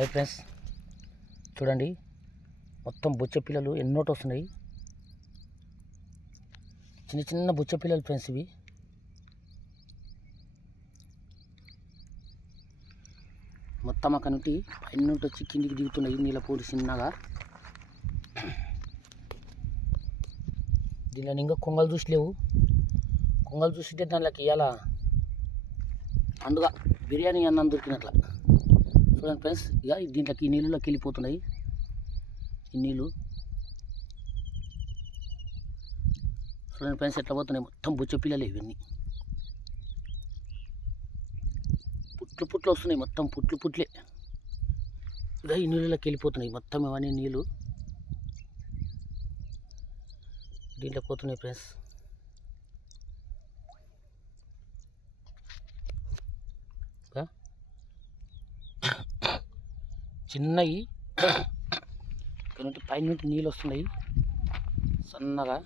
Hi friends, చూడండి మొత్తం బుచ్చ పిల్లలు ఎన్నోటి వస్తున్నాయి. చిన్న చిన్న బుచ్చ పిల్లలు ఫ్రెండ్స్. ఇవి మొత్తం అక్కడ నుండి పైన నుండి వచ్చి కిందికి దిగుతున్నాయి నీళ్ళ పూడి చిన్నగా. దీనిలో ఇంకా కొంగలు చూసి లేవు. కొంగలు చూసింటే దానిలోకి ఇవాళ పండుగ బిర్యానీ అన్నం దొరికినట్ల. చూడండి ఫ్రెండ్స్, ఇక దీంట్లోకి ఈ నీళ్ళలోకి వెళ్ళిపోతున్నాయి. ఈ నీళ్ళు చూడండి ఫ్రెండ్స్ ఎట్లా పోతున్నాయి. మొత్తం బుచ్చ పిల్లలు ఇవన్నీ. పుట్లు పుట్లు వస్తున్నాయి, మొత్తం పుట్లు పుట్లే. ఇక ఈ నీళ్ళలోకి వెళ్ళిపోతున్నాయి మొత్తం ఇవన్నీ నీళ్ళు దీంట్లోకి పోతున్నాయి ఫ్రెండ్స్. చిన్నవి ఇక్కడ నుండి పైన నుండి నీళ్ళు వస్తున్నాయి సన్నగా,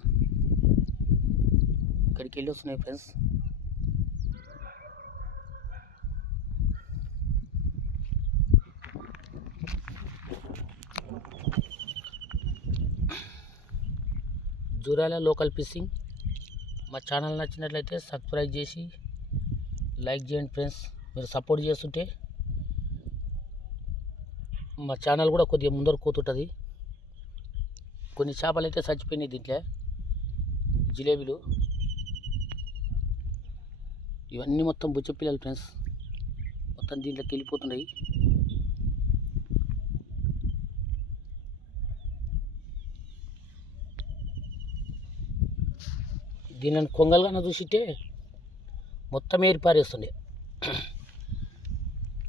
ఇక్కడికి వెళ్ళి వస్తున్నాయి ఫ్రెండ్స్. Jurala local fishing. మా ఛానల్ నచ్చినట్లయితే సబ్స్క్రైబ్ చేసి లైక్ చేయండి ఫ్రెండ్స్. మీరు సపోర్ట్ చేస్తుంటే మా ఛానల్ కూడా కొద్దిగా ముందర పోతుంటుంది. కొన్ని చేపలు అయితే చచ్చిపోయినాయి దీంట్లో, జిలేబీలు. ఇవన్నీ మొత్తం బుచ్చ పిల్లలు ఫ్రెండ్స్. మొత్తం దీంట్లోకి వెళ్ళిపోతున్నాయి. దీనిని కొంగలుగా చూసితే మొత్తం ఏరిపారేస్తుండే.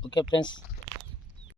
Okay friends.